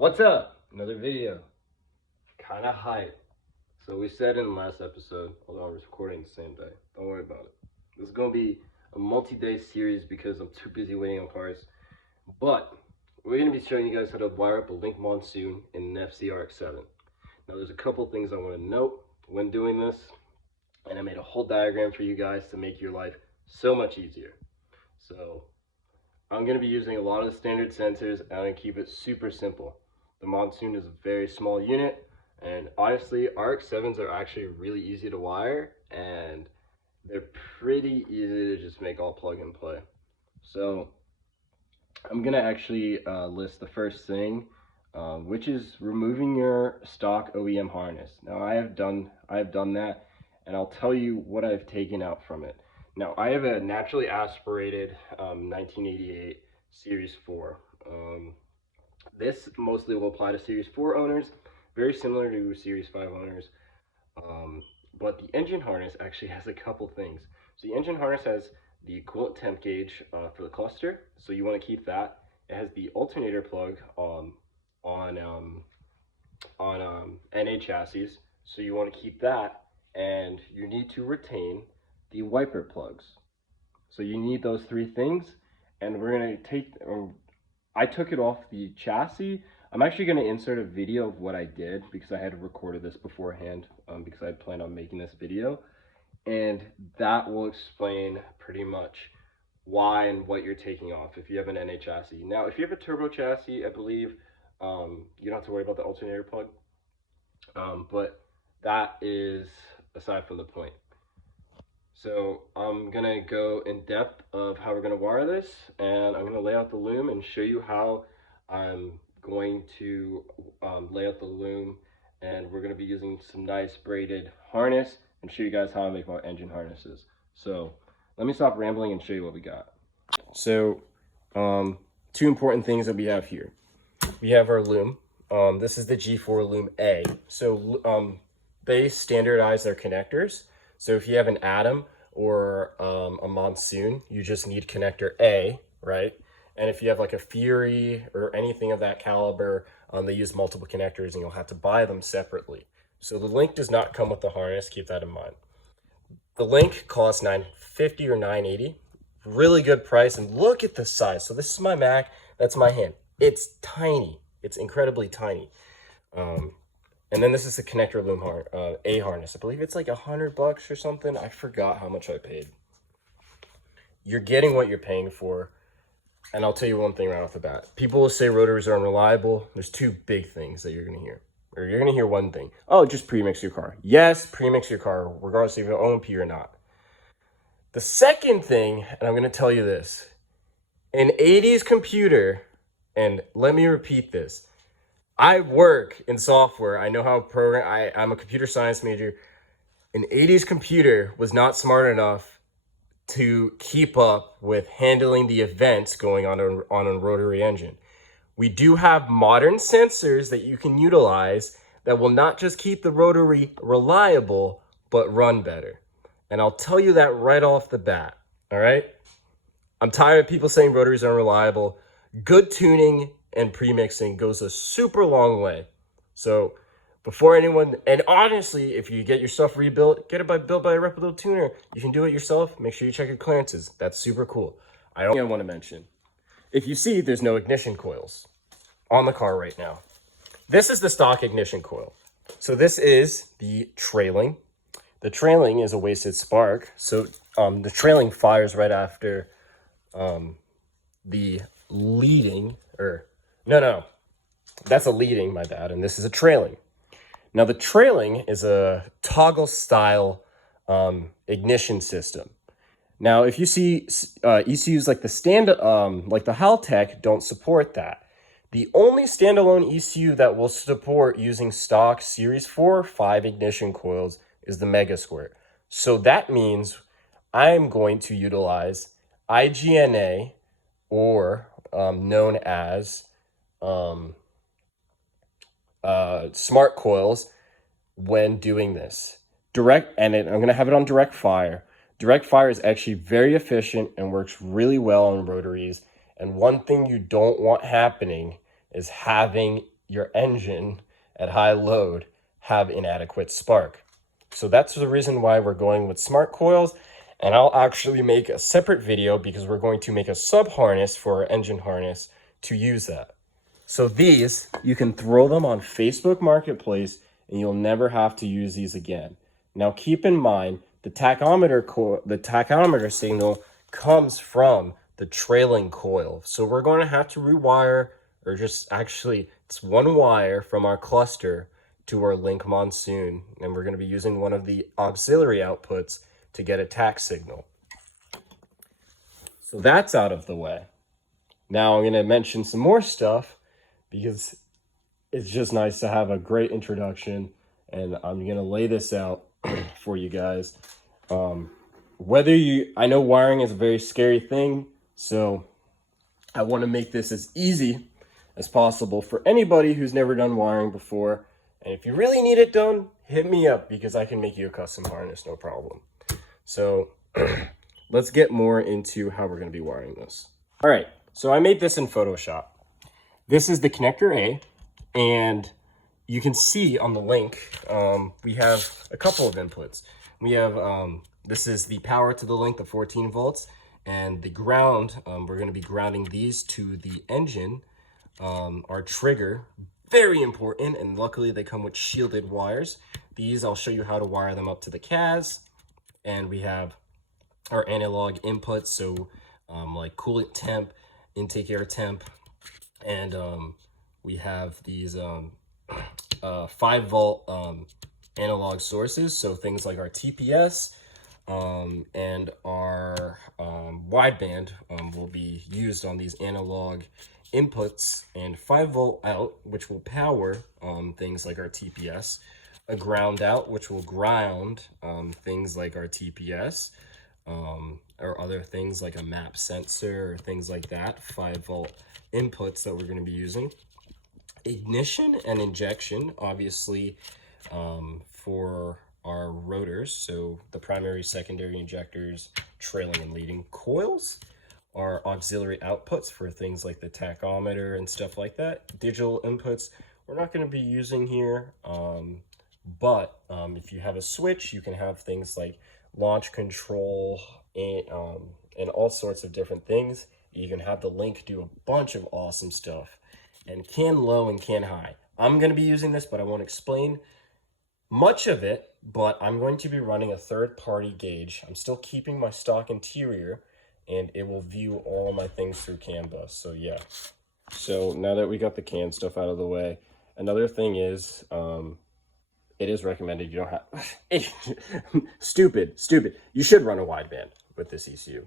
What's up? Another video. Kind of hype. So we said in the last episode, although I was recording the same day, don't worry about it. This is going to be a multi-day series because I'm too busy waiting on parts. But we're going to be showing you guys how to wire up a Link Monsoon in an RX7. Now there's a couple things I want to note when doing this, and I made a whole diagram for you guys to make your life so much easier. So I'm going to be using a lot of the standard sensors, and I'm going to keep it super simple. The Monsoon is a very small unit, and honestly, RX7s are actually really easy to wire, and they're pretty easy to just make all plug and play. So I'm going to actually list the first thing, which is removing your stock OEM harness. Now I have done that, and I'll tell you what I've taken out from it. Now I have a naturally aspirated 1988 Series 4. This mostly will apply to Series 4 owners, very similar to Series 5 owners, but the engine harness actually has a couple things. So the engine harness has the coolant temp gauge for the cluster, so you want to keep that. It has the alternator plug on NA chassis, so you want to keep that, and you need to retain the wiper plugs. So you need those three things, and we're going to take... I took it off the chassis. I'm actually going to insert a video of what I did because I had recorded this beforehand because I had planned on making this video. And that will explain pretty much why and what you're taking off if you have an NA chassis. Now, if you have a turbo chassis, I believe you don't have to worry about the alternator plug. But that is aside from the point. So I'm going to go in depth of how we're going to wire this, and I'm going to lay out the loom and show you how I'm going to lay out the loom, and we're going to be using some nice braided harness and show you guys how I make my engine harnesses. So let me stop rambling and show you what we got. So two important things that we have here. We have our loom. This is the G4 Loom A. So they standardize their connectors. So if you have an Atom or a Monsoon, you just need connector A, right? And if you have like a Fury or anything of that caliber, they use multiple connectors and you'll have to buy them separately. So the Link does not come with the harness, keep that in mind. The Link costs $950 or $980, really good price, and look at the size. So this is my Mac, that's my hand. It's tiny, it's incredibly tiny. And then this is the connector loom A harness. I believe it's like $100 or something. I forgot how much I paid. You're getting what you're paying for. And I'll tell you one thing right off the bat. People will say rotors are unreliable. There's two big things that you're going to hear. Or you're going to hear one thing. Oh, just premix your car. Yes, premix your car, regardless if you have OMP or not. The second thing, and I'm going to tell you this. An 80s computer, and let me repeat this. I work in software. I know how to program. I'm a computer science major. An 80s computer was not smart enough to keep up with handling the events going on a rotary engine. We do have modern sensors that you can utilize that will not just keep the rotary reliable, but run better. And I'll tell you that right off the bat, all right? I'm tired of people saying rotaries are unreliable. Good tuning and premixing goes a super long way. So before anyone, and honestly, if you get your stuff rebuilt, get it built by a reputable tuner. You can do it yourself. Make sure you check your clearances. That's super cool. I want to mention, if you see, there's no ignition coils on the car right now. This is the stock ignition coil. So this is the trailing. The trailing is a wasted spark. So the trailing fires right after the leading, or no, that's a leading, my bad, and this is a trailing. Now the trailing is a toggle style ignition system. Now if you see ECUs like the Haltech don't support that. The only standalone ECU that will support using stock Series 4 or 5 ignition coils is the Mega Square. So that means I'm going to utilize IGNA, or known as smart coils when doing this. I'm going to have it on direct fire. Direct fire is actually very efficient and works really well on rotaries. And one thing you don't want happening is having your engine at high load have inadequate spark. So that's the reason why we're going with smart coils. And I'll actually make a separate video because we're going to make a sub harness for our engine harness to use that. So these, you can throw them on Facebook Marketplace and you'll never have to use these again. Now keep in mind, the tachometer signal comes from the trailing coil. So we're going to have to rewire, or just actually, it's one wire from our cluster to our link Monsoon. And we're going to be using one of the auxiliary outputs to get a tach signal. So that's out of the way. Now I'm going to mention some more stuff because it's just nice to have a great introduction, and I'm going to lay this out for you guys. I know wiring is a very scary thing, so I want to make this as easy as possible for anybody who's never done wiring before. And if you really need it done, hit me up because I can make you a custom harness, no problem. So let's get more into how we're going to be wiring this. All right, so I made this in Photoshop. This is the connector A, and you can see on the link, we have a couple of inputs. We have, this is the power to the link, the 14 volts, and the ground, we're going to be grounding these to the engine, our trigger, very important, and luckily they come with shielded wires. These, I'll show you how to wire them up to the CAS, and we have our analog inputs, so like coolant temp, intake air temp, and we have these 5-volt analog sources, so things like our TPS and our wideband will be used on these analog inputs, and 5-volt out, which will power things like our TPS, a ground out, which will ground things like our TPS, or other things like a map sensor or things like that, 5-volt inputs that we're going to be using. Ignition and injection, obviously, for our rotors, so the primary, secondary injectors, trailing and leading coils. Our auxiliary outputs for things like the tachometer and stuff like that. Digital inputs we're not going to be using here, but if you have a switch, you can have things like launch control and all sorts of different things. You can have the link do a bunch of awesome stuff, and can low and can high. I'm going to be using this, but I won't explain much of it, but I'm going to be running a third-party gauge. I'm still keeping my stock interior, and it will view all my things through CAN bus. So yeah. So now that we got the CAN stuff out of the way, another thing is, it is recommended you don't have stupid. You should run a wideband with this ECU.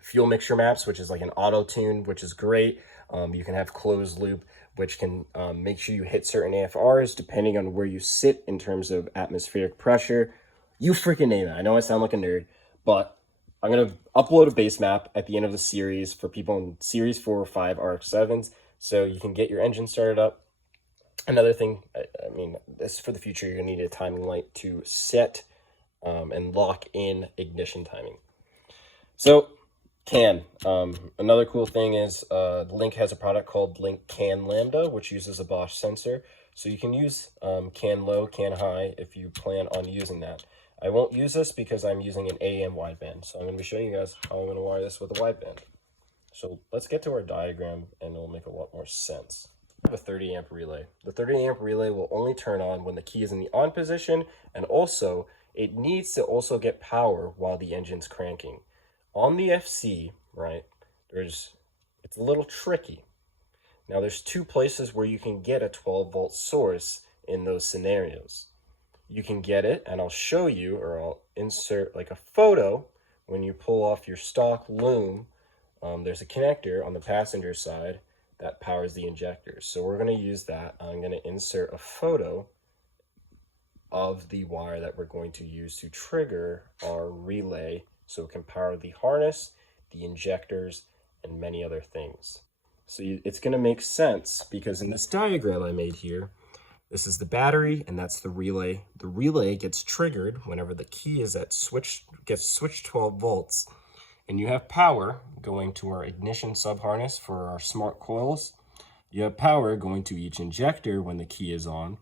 Fuel mixture maps, which is like an auto tune, which is great. You can have closed loop, which can make sure you hit certain AFRs depending on where you sit in terms of atmospheric pressure. You freaking name it. I know I sound like a nerd, but I'm going to upload a base map at the end of the series for people in Series 4 or 5 RX7s, so you can get your engine started up. Another thing, I mean, this for the future, you're going to need a timing light to set and lock in ignition timing. So, CAN. Another cool thing is Link has a product called Link CAN Lambda, which uses a Bosch sensor. So you can use CAN low, CAN high if you plan on using that. I won't use this because I'm using an AM wideband. So I'm going to be showing you guys how I'm going to wire this with a wideband. So let's get to our diagram and it'll make a lot more sense. I have a 30 amp relay. The 30 amp relay will only turn on when the key is in the on position, and also it needs to also get power while the engine's cranking. On the FC, right, it's a little tricky. Now there's two places where you can get a 12-volt source in those scenarios. You can get it, and I'll show you, or I'll insert like a photo when you pull off your stock Loom. There's a connector on the passenger side that powers the injectors. So we're going to use that. I'm going to insert a photo of the wire that we're going to use to trigger our relay so it can power the harness, the injectors, and many other things. So it's going to make sense because in this diagram I made here, this is the battery and that's the relay. The relay gets triggered whenever the key is at gets switched 12 volts, and you have power going to our ignition sub harness for our smart coils. You have power going to each injector when the key is on.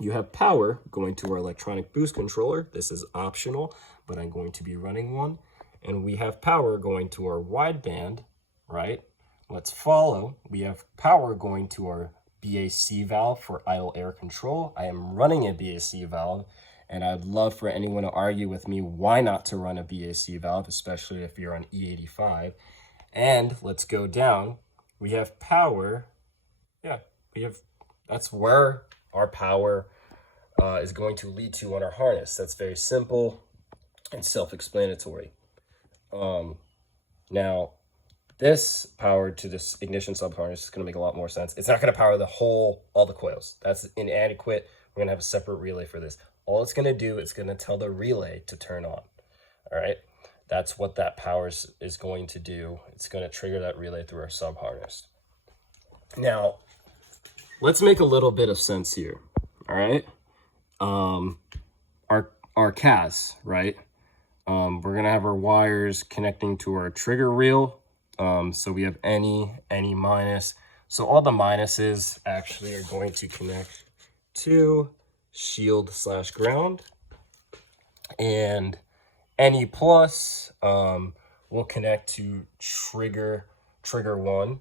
You have power going to our electronic boost controller. This is optional, but I'm going to be running one. And we have power going to our wideband, right? Let's follow. We have power going to our BAC valve for idle air control. I am running a BAC valve, and I'd love for anyone to argue with me why not to run a BAC valve, especially if you're on E85. And let's go down. We have power. Yeah, that's where our power is going to lead to on our harness. That's very simple and self-explanatory. Now, this power to this ignition sub-harness is going to make a lot more sense. It's not going to power all the coils. That's inadequate. We're going to have a separate relay for this. All it's going to do, it's going to tell the relay to turn on. All right, that's what that power is going to do. It's going to trigger that relay through our sub-harness. Now, let's make a little bit of sense here. All right, our CAS, right? We're going to have our wires connecting to our trigger reel. So we have any minus. So all the minuses actually are going to connect to shield / ground, and any plus will connect to trigger 1.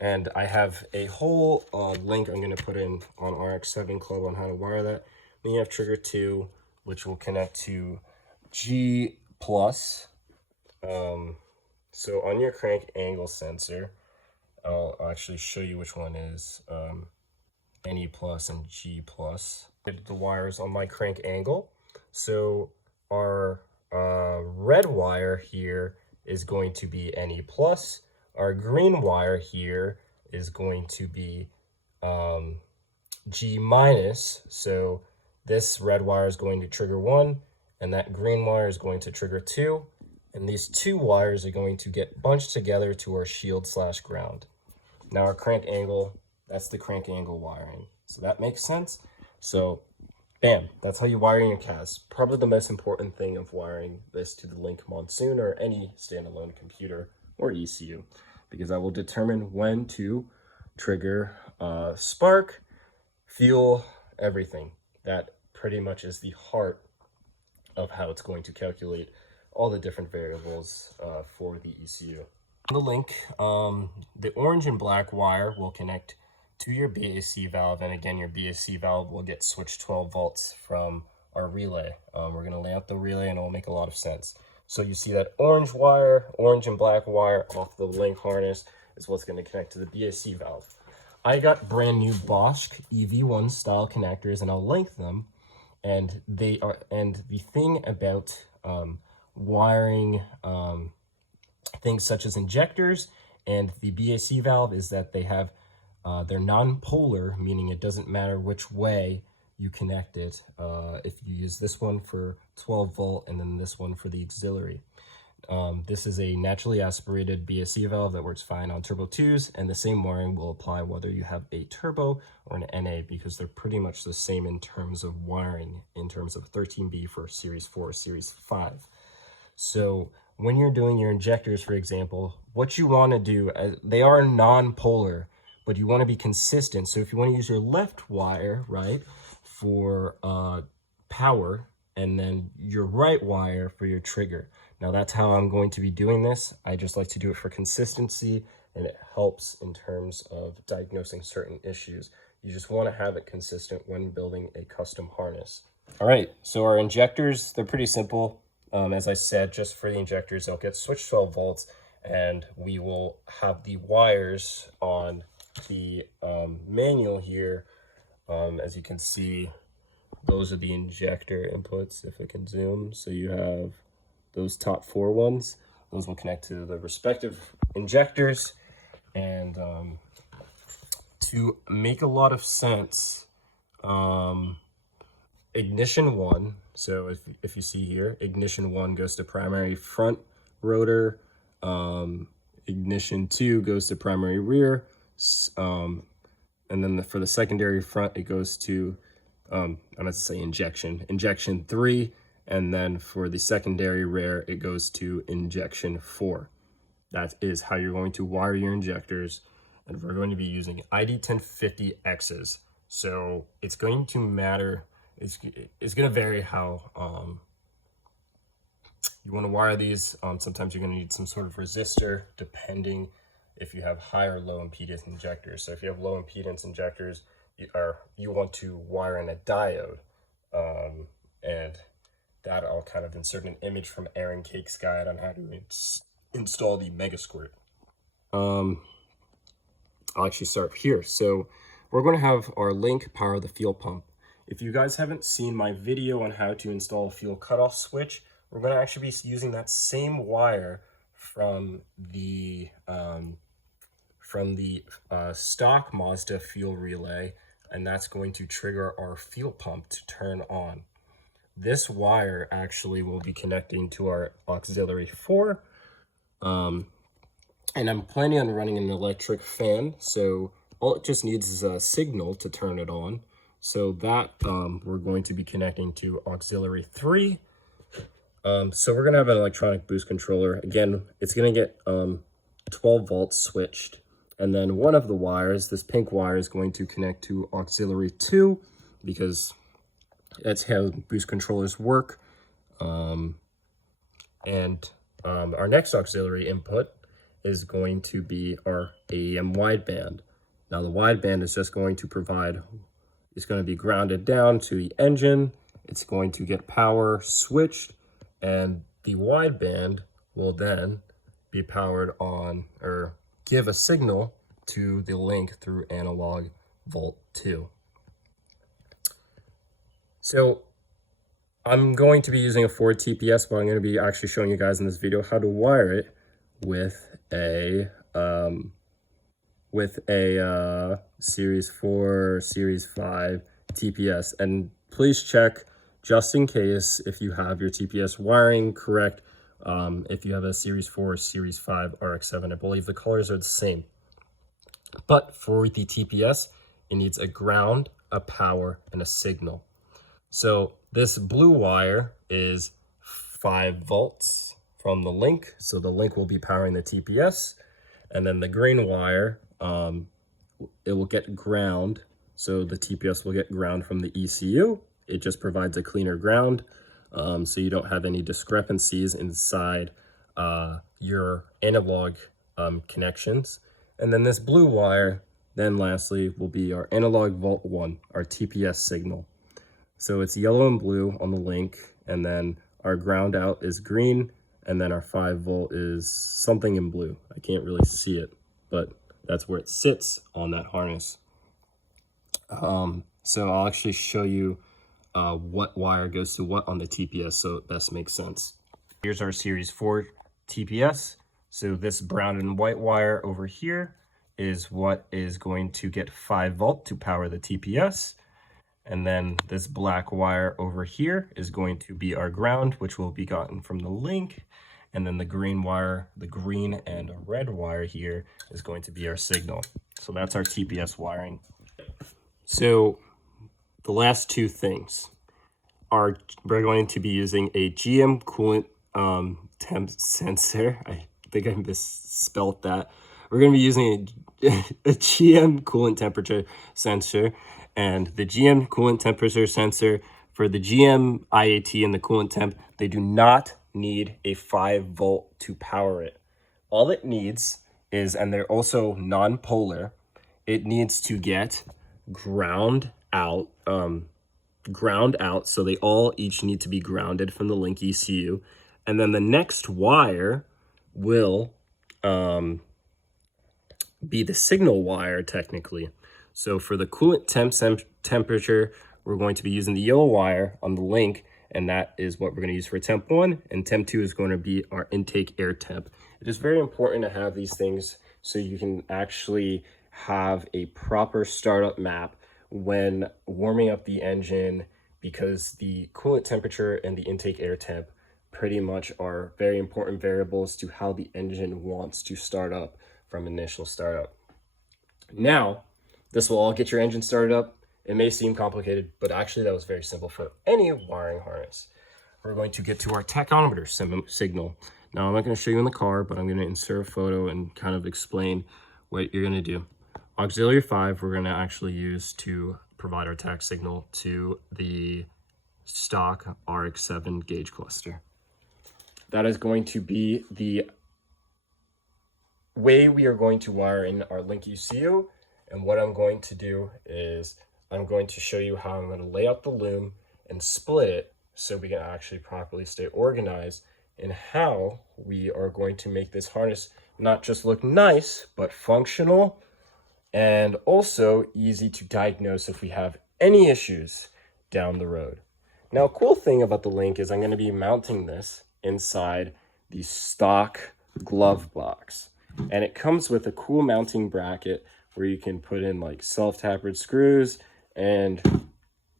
And I have a whole link I'm going to put in on RX7 Club on how to wire that. Then you have trigger 2, which will connect to G plus. So on your crank angle sensor, I'll actually show you which one is NE plus and G plus. The wires on my crank angle. So our red wire here is going to be NE plus. Our green wire here is going to be G minus. So this red wire is going to trigger 1, and that green wire is going to trigger 2. And these 2 wires are going to get bunched together to our shield / ground. Now our crank angle, that's the crank angle wiring. So that makes sense. So bam, that's how you wire your CAS. Probably the most important thing of wiring this to the Link Monsoon or any standalone computer or ECU, because I will determine when to trigger spark, fuel, everything. That pretty much is the heart of how it's going to calculate all the different variables for the ECU. On the Link, the orange and black wire will connect to your BAC valve, and again, your BAC valve will get switched 12 volts from our relay. We're going to lay out the relay and it will make a lot of sense. So you see that orange and black wire off the Link harness is what's going to connect to the BAC valve. I got brand new Bosch EV1 style connectors, and I'll link them. And the thing about wiring things such as injectors and the BAC valve is that they have they're non-polar, meaning it doesn't matter which way you connect it. If you use this one for 12 volt and then this one for the auxiliary. This is a naturally aspirated BAC valve that works fine on turbo 2s, and the same wiring will apply whether you have a turbo or an NA, because they're pretty much the same in terms of wiring, in terms of 13B for Series 4, Series 5. So when you're doing your injectors, for example, what you want to do, they are non-polar, but you want to be consistent. So if you want to use your left wire, right, for power, and then your right wire for your trigger. Now that's how I'm going to be doing this. I just like to do it for consistency, and it helps in terms of diagnosing certain issues. You just want to have it consistent when building a custom harness. All right, so our injectors, they're pretty simple. As I said, just for the injectors, they'll get switched 12 volts, and we will have the wires on the manual here. As you can see, those are the injector inputs, if I can zoom. So you have those top 4 ones. Those will connect to the respective injectors. And to make a lot of sense, ignition 1, so if you see here, ignition 1 goes to primary front rotor, ignition 2 goes to primary rear, and then for the secondary front, it goes to, I meant to say injection 3, and then for the secondary rear, it goes to injection 4. That is how you're going to wire your injectors. and we're going to be using ID1050Xs. So it's going to matter, it's going to vary how you want to wire these. Sometimes you're going to need some sort of resistor depending if you have high or low impedance injectors. So if you have low impedance injectors, you want to wire in a diode. And that I'll kind of insert an image from Aaron Cake's guide on how to install the Mega Squirt. I'll actually start here. So we're going to have our link power the fuel pump. If you guys haven't seen my video on how to install a fuel cutoff switch, we're going to actually be using that same wire from the stock Mazda fuel relay, and that's going to trigger our fuel pump to turn on. This wire actually will be connecting to our auxiliary 4, and I'm planning on running an electric fan, so all it just needs is a signal to turn it on. So that we're going to be connecting to auxiliary 3. So we're going to have an electronic boost controller. Again, it's going to get 12 volts switched. And then one of the wires, this pink wire, is going to connect to auxiliary 2 because that's how boost controllers work. Our next auxiliary input is going to be our AEM wideband. Now the wideband is just going to provide, it's going to be grounded down to the engine. It's going to get power switched, and the wideband will then be powered on or give a signal to the link through analog volt 2. So I'm going to be using a Ford TPS, but I'm going to be actually showing you guys in this video how to wire it with a Series 4, Series 5 TPS. And please check, just in case, if you have your TPS wiring correct, if you have a Series 4 or Series 5 RX7. I believe the colors are the same. But for the TPS, it needs a ground, a power, and a signal. So this blue wire is 5 volts from the link. So the link will be powering the TPS. And then the green wire, it will get ground. So the TPS will get ground from the ECU. It just provides a cleaner ground. So you don't have any discrepancies inside your analog connections. And then this blue wire, then lastly, will be our analog volt 1, our TPS signal. So it's yellow and blue on the link, and then our ground out is green, and then our 5 volt is something in blue. I can't really see it, but that's where it sits on that harness. So I'll actually show you what wire goes to what on the TPS so it best makes sense. Here's our Series 4 TPS. So this brown and white wire over here is what is going to get 5 volt to power the TPS. And then this black wire over here is going to be our ground, which will be gotten from the link. And then the green wire, the green and red wire here is going to be our signal. So that's our TPS wiring. So the last two things are, we're going to be using a GM coolant temp sensor. I think I misspelled that. We're going to be using a GM coolant temperature sensor, and the GM coolant temperature sensor for the GM IAT and the coolant temp, they do not need a 5 volt to power it. All it needs is, and they're also non-polar, it needs to get ground out, so they all each need to be grounded from the link ECU. And then the next wire will be the signal wire technically. So for the coolant temperature, we're going to be using the yellow wire on the link, and that is what we're going to use for temp 1, and temp 2 is going to be our intake air temp. It is very important to have these things so you can actually have a proper startup map when warming up the engine, because the coolant temperature and the intake air temp pretty much are very important variables to how the engine wants to start up from initial startup. Now, this will all get your engine started up. It may seem complicated, but actually that was very simple for any wiring harness. We're going to get to our tachometer signal. Now, I'm not going to show you in the car, but I'm going to insert a photo and kind of explain what you're going to do. auxiliary 5 we're going to actually use to provide our tach signal to the stock RX7 gauge cluster. That is going to be the way we are going to wire in our link ECU. And what I'm going to do is I'm going to show you how I'm going to lay out the loom and split it so we can actually properly stay organized, and how we are going to make this harness not just look nice, but functional and also easy to diagnose if we have any issues down the road. Now, a cool thing about the link is I'm going to be mounting this inside the stock glove box. And it comes with a cool mounting bracket where you can put in like self-tapered screws, and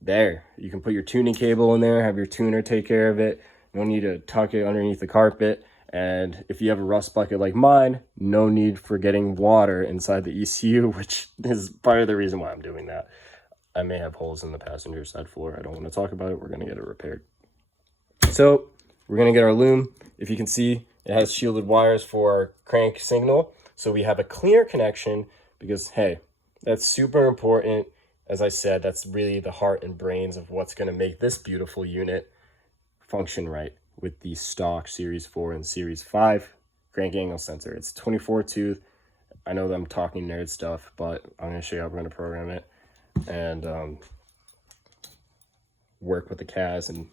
there, you can put your tuning cable in there, have your tuner take care of it. No need to tuck it underneath the carpet. And if you have a rust bucket like mine, no need for getting water inside the ECU, which is part of the reason why I'm doing that. I may have holes in the passenger side floor. I don't want to talk about it. We're going to get it repaired. So we're going to get our loom. If you can see, it has shielded wires for our crank signal. So we have a cleaner connection because, hey, that's super important. As I said, that's really the heart and brains of what's going to make this beautiful unit function right with the stock Series 4 and Series 5 crank angle sensor. It's 24 tooth. I know that I'm talking nerd stuff, but I'm going to show you how we're going to program it and work with the CAS, and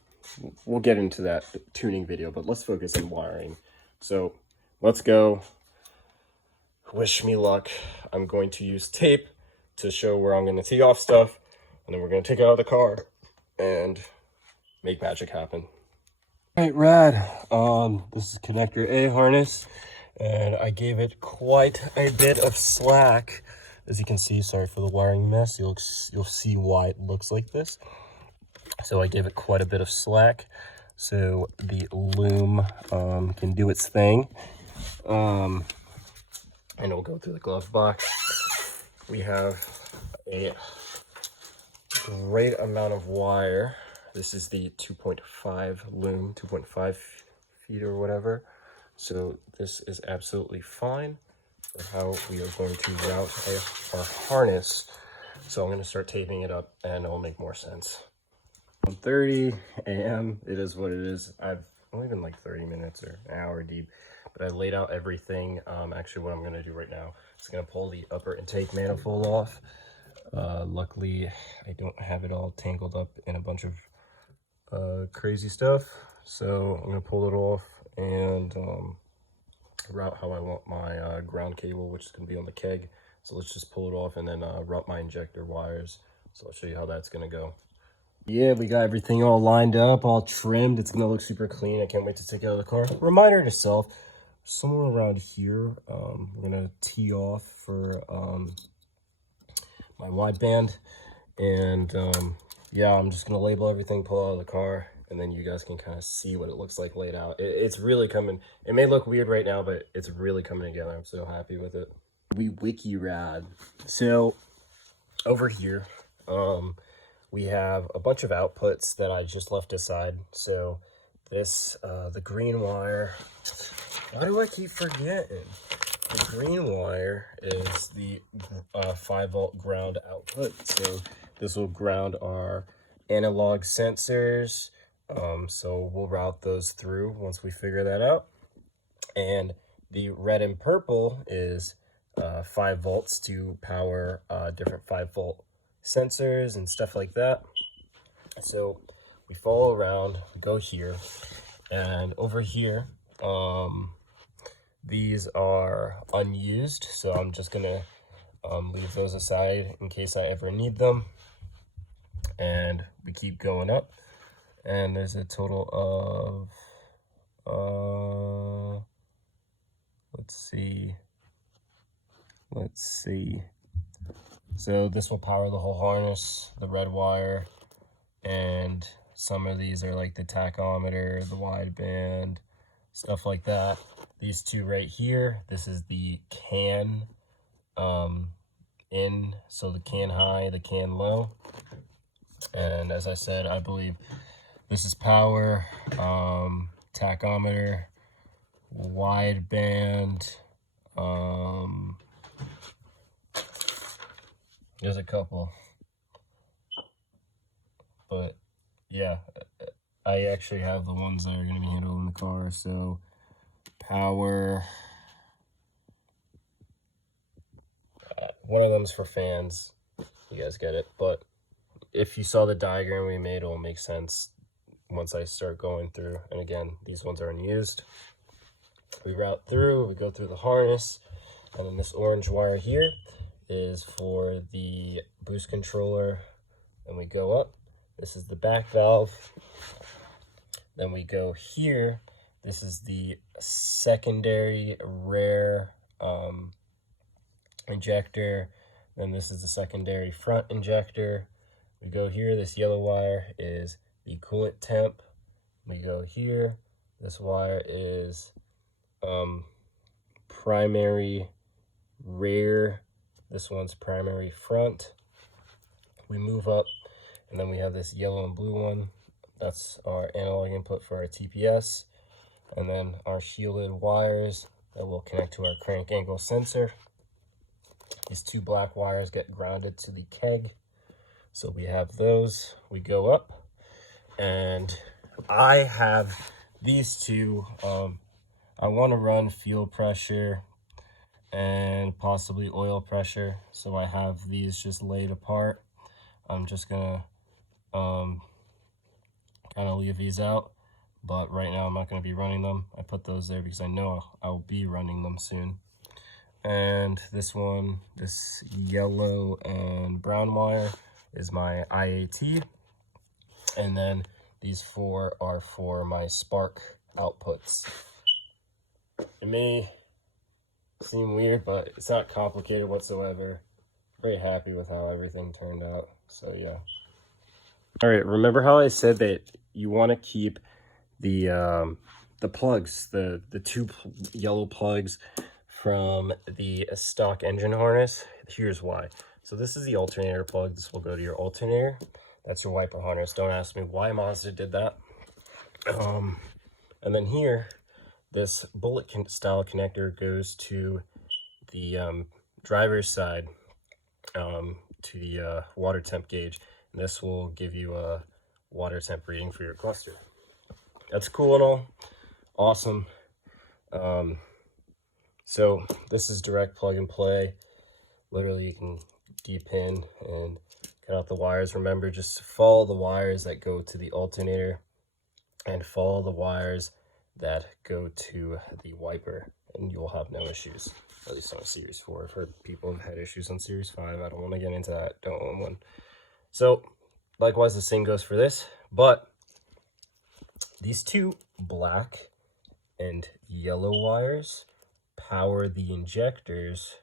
we'll get into that tuning video, but let's focus on wiring. So let's go. Wish me luck. I'm going to use tape to show where I'm going to tee off stuff, and then we're going to take it out of the car and make magic happen. All right, rad. This is connector A harness, and I gave it quite a bit of slack. As you can see, sorry for the wiring mess. You'll see why it looks like this. So I gave it quite a bit of slack so the loom can do its thing. And it'll go through the glove box. We have a great amount of wire. This is the 2.5 loom, 2.5 feet or whatever. So this is absolutely fine for how we are going to route our harness. So I'm going to start taping it up and it'll make more sense. 1:30 a.m. It is what it is. I've only been like 30 minutes or an hour deep, but I laid out everything. Actually, what I'm going to do right now is going to pull the upper intake manifold off. Luckily, I don't have it all tangled up in a bunch of crazy stuff. So I'm going to pull it off and route how I want my ground cable, which is going to be on the keg. So let's just pull it off and then route my injector wires. So I'll show you how that's going to go. Yeah, we got everything all lined up, all trimmed. It's going to look super clean. I can't wait to take it out of the car. Reminder to self, somewhere around here, we're going to tee off for my wideband. And yeah, I'm just going to label everything, pull out of the car, and then you guys can kind of see what it looks like laid out. It's really coming. It may look weird right now, but it's really coming together. I'm so happy with it. We wiki rad. So over here, we have a bunch of outputs that I just left aside. So this, the green wire, why do I keep forgetting? The green wire is the 5-volt ground output. So this will ground our analog sensors. So we'll route those through once we figure that out. And the red and purple is 5 volts to power different 5-volt sensors and stuff like that. So we follow around, go here, and over here, these are unused, so I'm just gonna leave those aside in case I ever need them. And we keep going up, and there's a total of let's see. So this will power the whole harness, the red wire, and some of these are like the tachometer, the wideband, stuff like that. These two right here, this is the can in, so the can high, the can low. And as I said, I believe this is power, tachometer, wideband, There's a couple, but yeah, I actually have the ones that are going to be handled in the car. So power, one of them's for fans, you guys get it, but if you saw the diagram we made, it'll make sense once I start going through. And again, these ones are unused. We route through, we go through the harness, and then this orange wire here is for the boost controller, and we go up. This is the back valve. Then we go here. This is the secondary rear injector. Then this is the secondary front injector. We go here. This yellow wire is the coolant temp. We go here. This wire is primary rear. This one's primary front. We move up, and then we have this yellow and blue one. That's our analog input for our TPS. And then our shielded wires that will connect to our crank angle sensor. These two black wires get grounded to the keg. So we have those. We go up, and I have these two. I want to run fuel pressure and possibly oil pressure. So I have these just laid apart. I'm just gonna kind of leave these out, but right now I'm not going to be running them. I put those there because I know I'll be running them soon. And this one, this yellow and brown wire is my IAT, and then these four are for my spark outputs. It may seem weird, but it's not complicated whatsoever. Very happy with how everything turned out, so yeah. All right, remember how I said that you want to keep the plugs, the two yellow plugs from the stock engine harness? Here's why. So this is the alternator plug. This will go to your alternator. That's your wiper harness. Don't ask me why Mazda did that. And then here, this bullet style connector goes to the driver's side, to the water temp gauge. And this will give you a water temp reading for your cluster. That's cool and all, awesome. So this is direct plug and play. Literally, you can depin and cut out the wires. Remember, just follow the wires that go to the alternator and follow the wires that go to the wiper, and you will have no issues, at least on a Series 4. I've heard people have had issues on Series 5. I don't want to get into that. Don't own one. So likewise, the same goes for this, but these two black and yellow wires power the injectors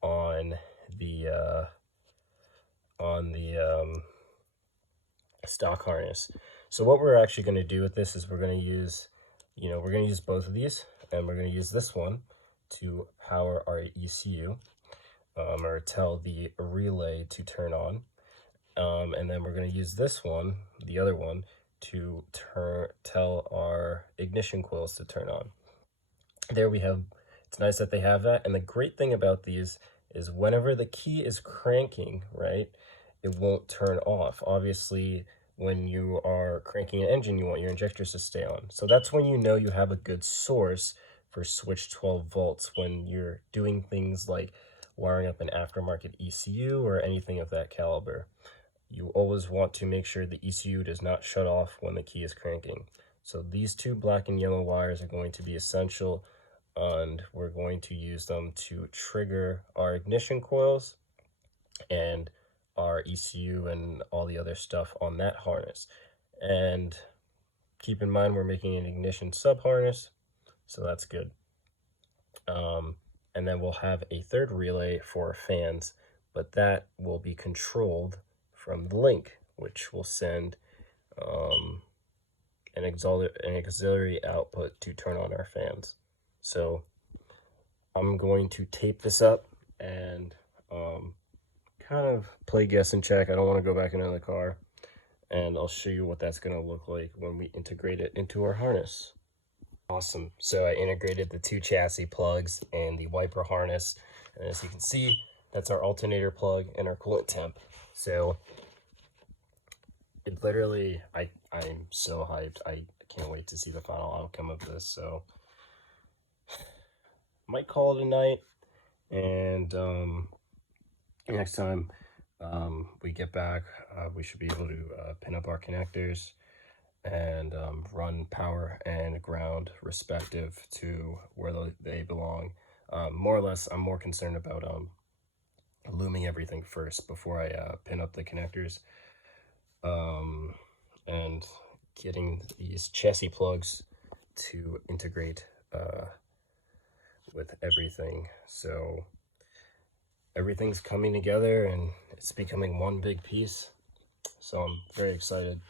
on the stock harness. So what we're actually going to do with this is we're going to use, we're going to use both of these, and we're going to use this one to power our ECU, or tell the relay to turn on. And then we're going to use this one, the other one, to tell our ignition coils to turn on. There we have, it's nice that they have that. And the great thing about these is whenever the key is cranking, right, it won't turn off. Obviously, when you are cranking an engine, you want your injectors to stay on. So that's when you know you have a good source for switch 12 volts when you're doing things like wiring up an aftermarket ECU or anything of that caliber. You always want to make sure the ECU does not shut off when the key is cranking. So these two black and yellow wires are going to be essential, and we're going to use them to trigger our ignition coils and our ECU and all the other stuff on that harness. And keep in mind, we're making an ignition sub harness, so that's good. And then we'll have a third relay for fans, but that will be controlled from the link, which will send an auxiliary output to turn on our fans. So I'm going to tape this up and kind of play guess and check. I don't want to go back into the car, and I'll show you what that's going to look like when we integrate it into our harness. So I integrated the two chassis plugs and the wiper harness, and as you can see, That's our alternator plug and our coolant temp. So it literally, I'm so hyped. I can't wait to see the final outcome of this. So might call it a night, and next time we get back, we should be able to pin up our connectors and run power and ground respective to where they belong. More or less, I'm more concerned about looming everything first before I pin up the connectors, and getting these chassis plugs to integrate with everything. So everything's coming together and it's becoming one big piece. So I'm very excited.